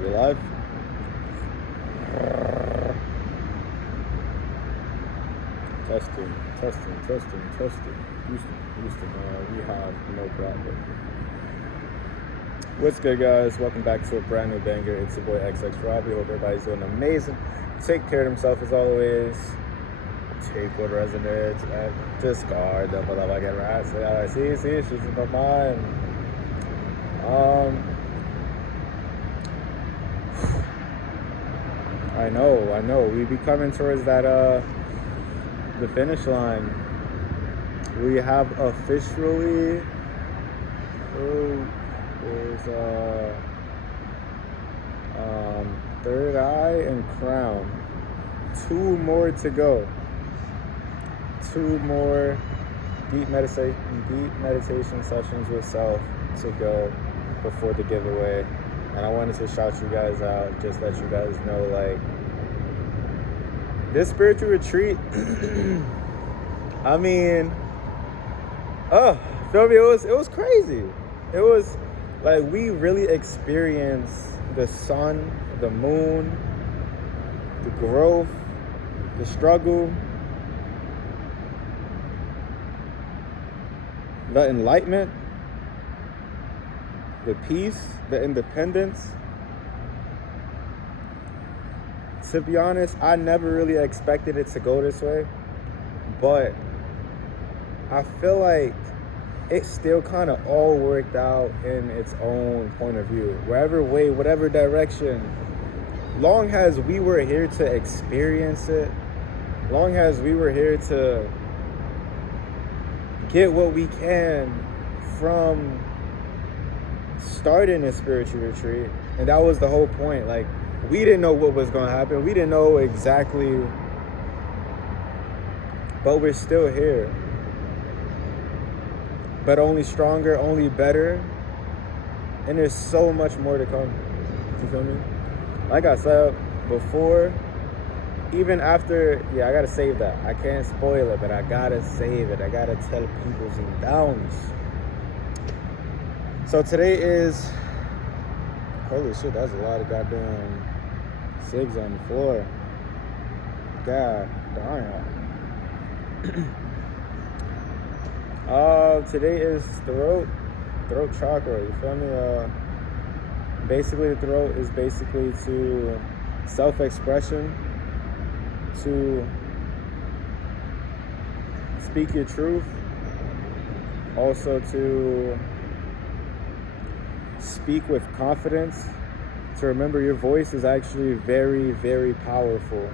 We live? Testing. Houston. We have no problem. What's good, guys? Welcome back to a brand new banger. It's your boy XX Robbie. Hope everybody's doing amazing. Take care of themselves as always. Take what resonates and discard the motherfucking rats. See, she's in my mind. I know. We be coming towards that the finish line. We have officially Third Eye and Crown. 2 more to go. 2 more deep meditation sessions with self to go before the giveaway. And I wanted to shout you guys out, just let you guys know, like, this spiritual retreat, I mean, feel me? It was crazy. It was like we really experienced the sun, the moon, the growth, the struggle, the enlightenment, the peace, the independence. To be honest, I never really expected it to go this way, but I feel like it still kind of all worked out in its own point of view. Wherever way, whatever direction, long as we were here to experience it, long as we were here to get what we can from starting a spiritual retreat. And that was the whole point. Like, we didn't know what was going to happen. We didn't know exactly, but we're still here. But only stronger, only better. And there's so much more to come. You feel me? Like I said before, even after, I gotta save that. I can't spoil it, but I gotta save it. I gotta tell people's and downs. So today is, holy shit, that's a lot of goddamn cigs on the floor. God darn. Today is throat chakra, you feel me? Basically the throat is basically to self-expression, to speak your truth, also to speak with confidence, to remember your voice is actually very, very powerful.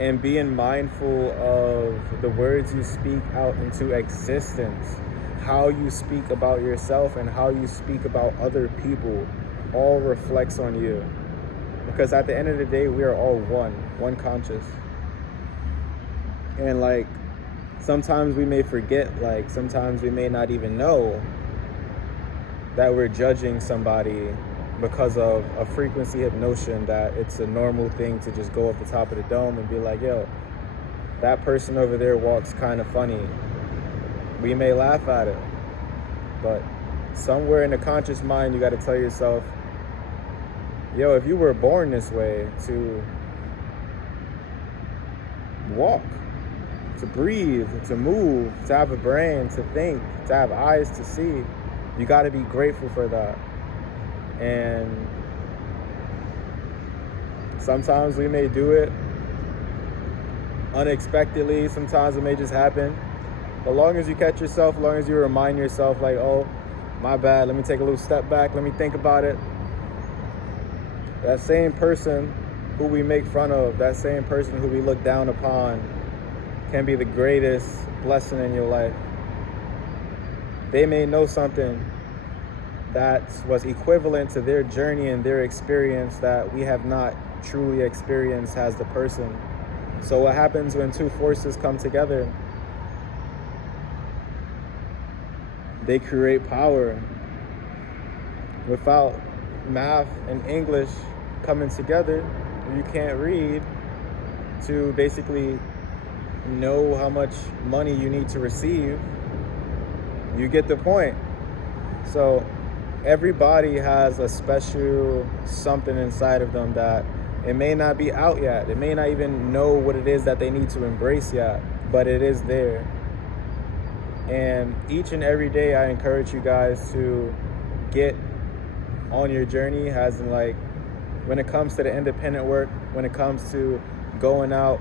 And being mindful of the words you speak out into existence, how you speak about yourself and how you speak about other people, all reflects on you. Because at the end of the day, we are all one conscious. And like, sometimes we may forget, like sometimes we may not even know that we're judging somebody because of a frequency hypnosis, that it's a normal thing to just go up the top of the dome and be like, yo, that person over there walks kind of funny. We may laugh at it, but somewhere in the conscious mind, you got to tell yourself, yo, if you were born this way, to walk, to breathe, to move, to have a brain, to think, to have eyes to see, you got to be grateful for that. And sometimes we may do it unexpectedly. Sometimes it may just happen. But long as you catch yourself, long as you remind yourself, like, oh, my bad, let me take a little step back, let me think about it. That same person who we make fun of, that same person who we look down upon, can be the greatest blessing in your life. They may know something that was equivalent to their journey and their experience that we have not truly experienced as the person. So what happens when 2 forces come together? They create power. Without math and English coming together, you can't read to basically know how much money you need to receive. You get the point. So everybody has a special something inside of them that it may not be out yet. It may not even know what it is that they need to embrace yet, but it is there. And each and every day I encourage you guys to get on your journey, as in like when it comes to the independent work, when it comes to going out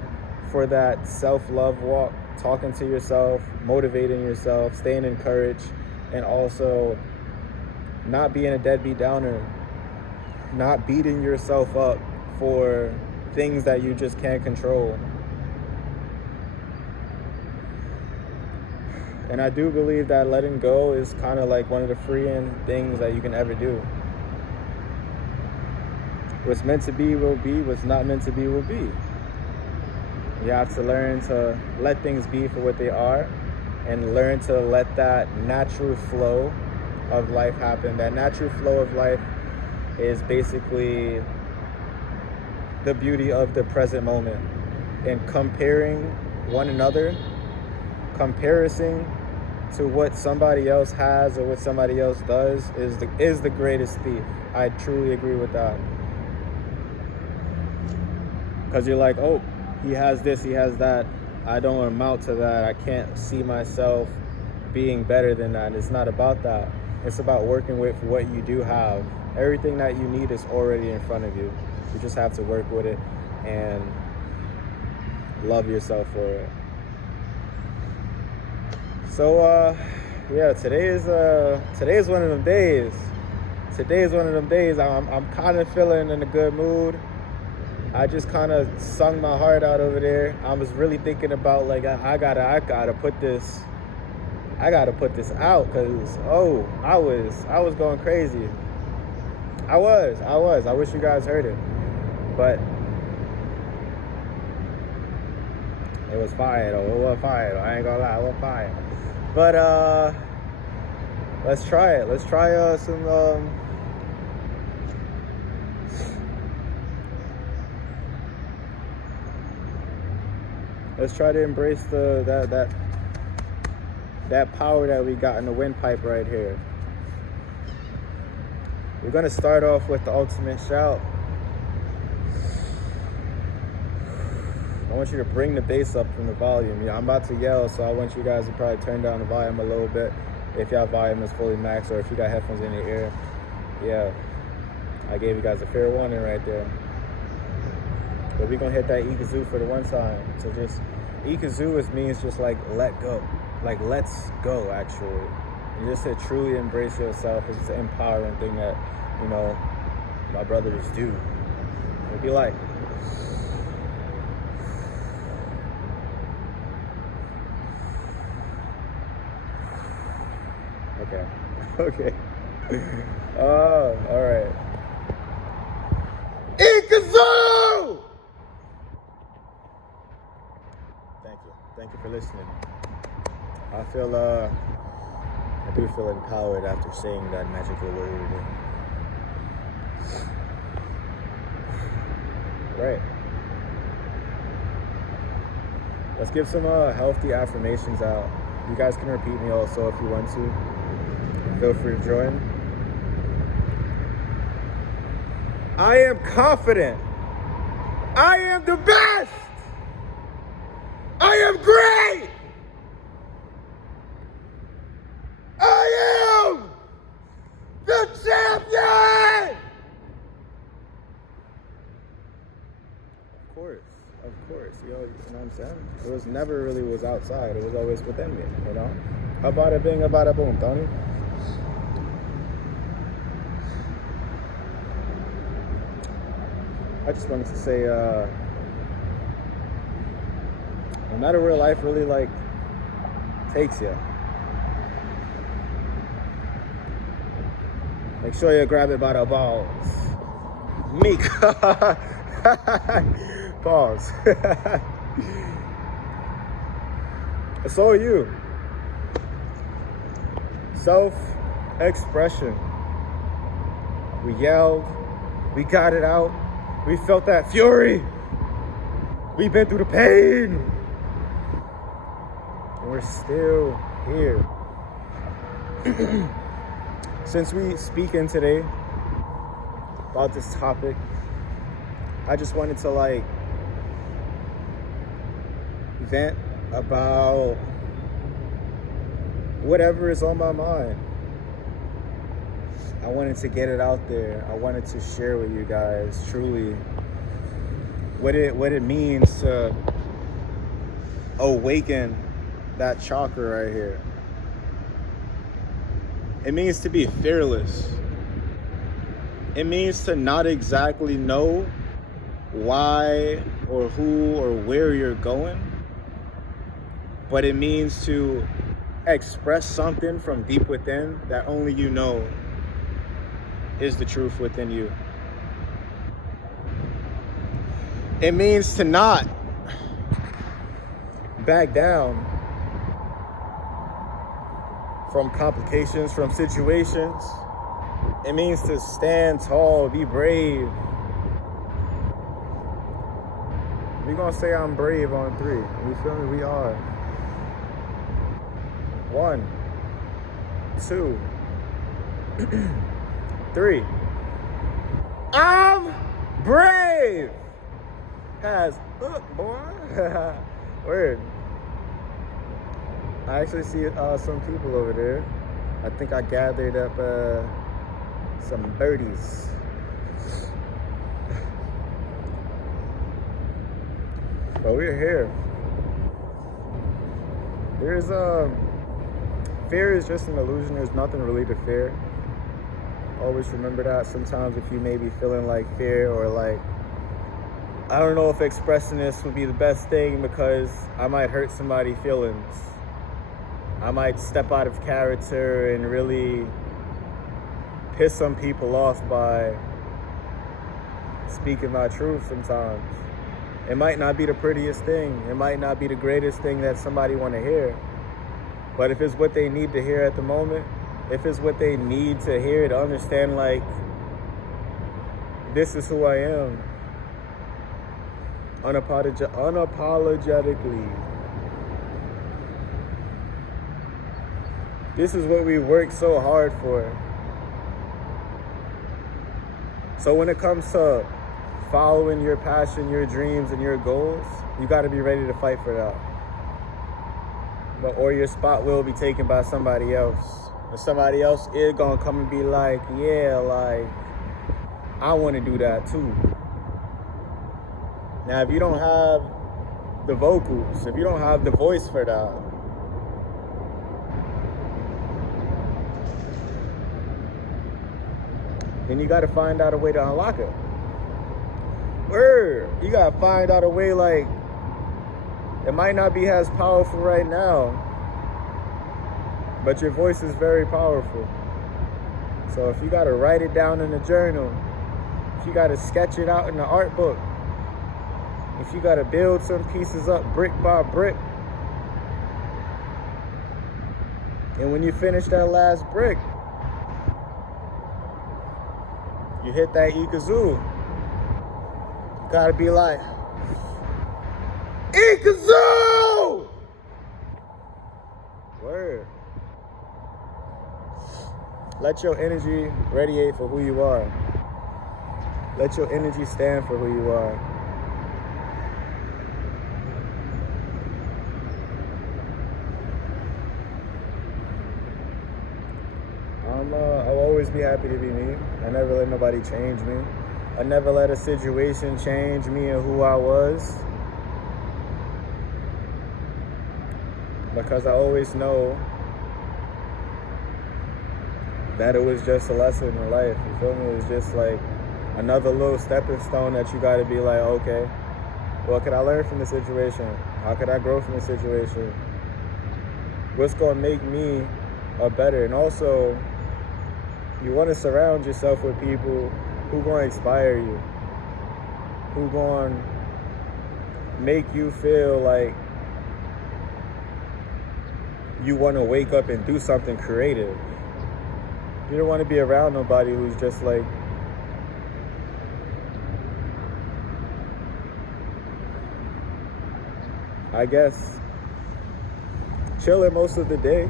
for that self-love walk, talking to yourself, motivating yourself, staying encouraged, and also not being a deadbeat downer, not beating yourself up for things that you just can't control. And I do believe that letting go is kind of like one of the freeing things that you can ever do. What's meant to be will be, what's not meant to be will be. You have to learn to let things be for what they are and learn to let that natural flow of life happen. That natural flow of life is basically the beauty of the present moment. And comparing one another, comparison to what somebody else has or what somebody else does is the greatest thief. I truly agree with that. Because you're like, oh, he has this, he has that. I don't amount to that. I can't see myself being better than that. And it's not about that. It's about working with what you do have. Everything that you need is already in front of you. You just have to work with it and love yourself for it. So yeah, today is one of them days. Today is one of them days. I'm kind of feeling in a good mood. I just kind of sung my heart out over there. I was really thinking about like I gotta put this out, because I was going crazy. I was. I wish you guys heard it, but it was fire though. It was fire though. I ain't gonna lie, it was fire. But let's try it. Let's try some. Let's try to embrace that power that we got in the windpipe right here. We're gonna start off with the ultimate shout. I want you to bring the bass up from the volume. Yeah, I'm about to yell, so I want you guys to probably turn down the volume a little bit if y'all volume is fully maxed, or if you got headphones in your ear. Yeah, I gave you guys a fair warning right there. But we're gonna hit that ikazoo for the one time. So just ikazoo means just like let go, like let's go. Actually, you just to truly embrace yourself. It's an empowering thing that my brothers do. It'd be like. Okay. Oh, all right. Ikazoo! Thank you for listening. I do feel empowered after saying that magical word. Right. Let's give some healthy affirmations out. You guys can repeat me also if you want to. Feel free to join. I am confident. I am the best. I am great. I am the champion. Of course, you know what I'm saying? It was never really was outside. It was always within me, Bada bing, bada boom, Tony. I just wanted to say, no matter where life really takes you, make sure you grab it by the balls. Meek. Pause. It's all you. Self-expression. We yelled. We got it out. We felt that fury. We've been through the pain. And we're still here. since we speaking today about this topic, I just wanted to like vent about whatever is on my mind. I wanted to get it out there. I wanted to share with you guys truly what it means to awaken that chakra right here. It means to be fearless. It means to not exactly know why or who or where you're going, but it means to express something from deep within that only you know is the truth within you. It means to not back down from complications, from situations. It means to stand tall, be brave. We're gonna say I'm brave on 3. You feel me? We are. 1, 2, 3. I'm brave. Has look, boy. Word. I actually see some people over there. I think I gathered up some birdies. But we're here. There's fear is just an illusion. There's nothing really to fear. Always remember that. Sometimes if you may be feeling like fear or like, I don't know if expressing this would be the best thing because I might hurt somebody's feelings. I might step out of character and really piss some people off by speaking my truth sometimes. It might not be the prettiest thing. It might not be the greatest thing that somebody want to hear. But if it's what they need to hear at the moment, if it's what they need to hear to understand, like, this is who I am, unapologetically. This is what we work so hard for. So when it comes to following your passion, your dreams, and your goals, you got to be ready to fight for that. But or your spot will be taken by somebody else. And somebody else is gonna come and be like, yeah, like, I want to do that too. Now, if you don't have the vocals, if you don't have the voice for that, then you got to find out a way to unlock it. Word, you got to find out a way, like, it might not be as powerful right now, but your voice is very powerful. So if you got to write it down in a journal, if you got to sketch it out in the art book, if you got to build some pieces up brick by brick, and when you finish that last brick, you hit that ikazoo, you got to be like, ikazoo! Word. Let your energy radiate for who you are. Let your energy stand for who you are. I'll always be happy to be me. I never let nobody change me. I never let a situation change me and who I was. Because I always know that it was just a lesson in life. You feel me? It was just like another little stepping stone that you got to be like, okay, what could I learn from the situation? How could I grow from the situation? What's going to make me a better? And also, you want to surround yourself with people who going to inspire you, who going to make you feel like you want to wake up and do something creative. You don't want to be around nobody who's just like, I guess, chilling most of the day.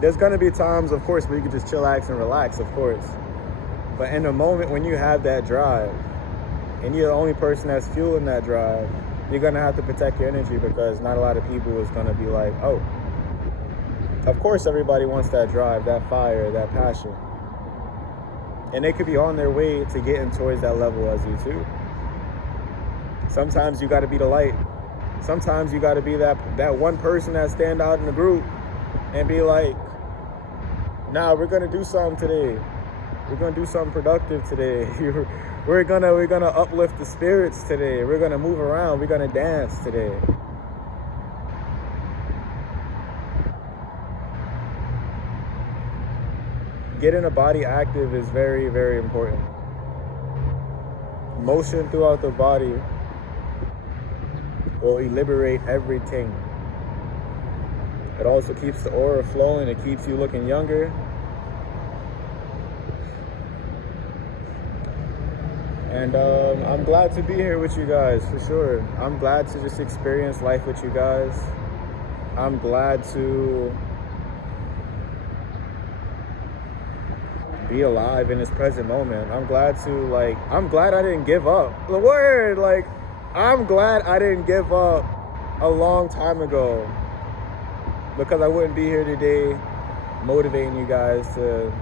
There's gonna be times, of course, where you can just chillax and relax, of course. But in the moment when you have that drive, and you're the only person that's fueling that drive, you're gonna have to protect your energy, because not a lot of people is gonna be like, oh, of course everybody wants that drive, that fire, that passion. And they could be on their way to getting towards that level as you too. Sometimes you gotta be the light. Sometimes you gotta be that one person that stand out in the group and be like, nah, we're gonna do something today. We're gonna do something productive today. We're gonna uplift the spirits today. We're gonna move around. We're gonna dance today. Getting the body active is very, very important. Motion throughout the body will liberate everything. It also keeps the aura flowing. It keeps you looking younger. And I'm glad to be here with you guys, for sure. I'm glad to just experience life with you guys. I'm glad to be alive in this present moment. I'm glad I didn't give up. The word, I'm glad I didn't give up a long time ago, because I wouldn't be here today motivating you guys to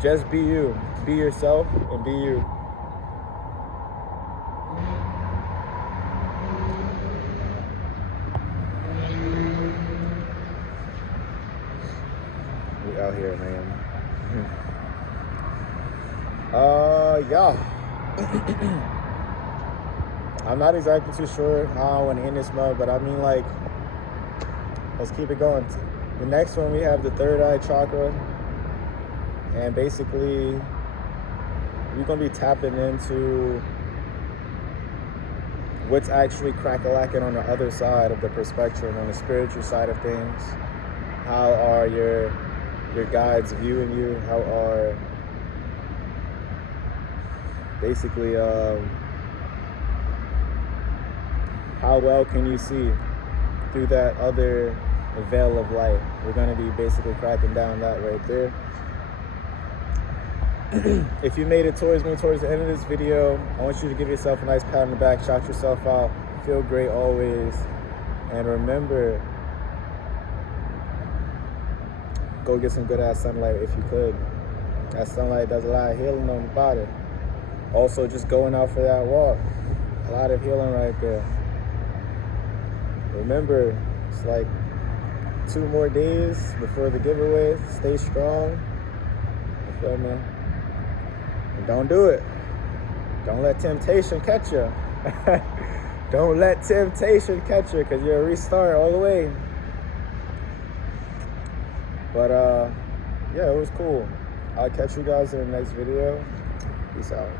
just be you, be yourself, and be you. We out here, man. Yeah. I'm not exactly too sure how I want to end this mug, but I mean, let's keep it going. The next one, we have the third eye chakra, and basically we're gonna be tapping into what's actually crack-a-lacking on the other side of the perspective, on the spiritual side of things. How are your guides viewing you? How are basically how well can you see through that other veil of light? We're going to be basically cracking down that right there. If you made it towards me towards the end of this video, I want you to give yourself a nice pat on the back, shout yourself out, feel great always, and remember, go get some good ass sunlight if you could. That sunlight does a lot of healing on the body. Also, just going out for that walk, a lot of healing right there. Remember, it's 2 more days before the giveaway. Stay strong. You feel me? And don't do it. Don't let temptation catch you. Don't let temptation catch you, because you'll restart all the way. But yeah, it was cool. I'll catch you guys in the next video. Peace out.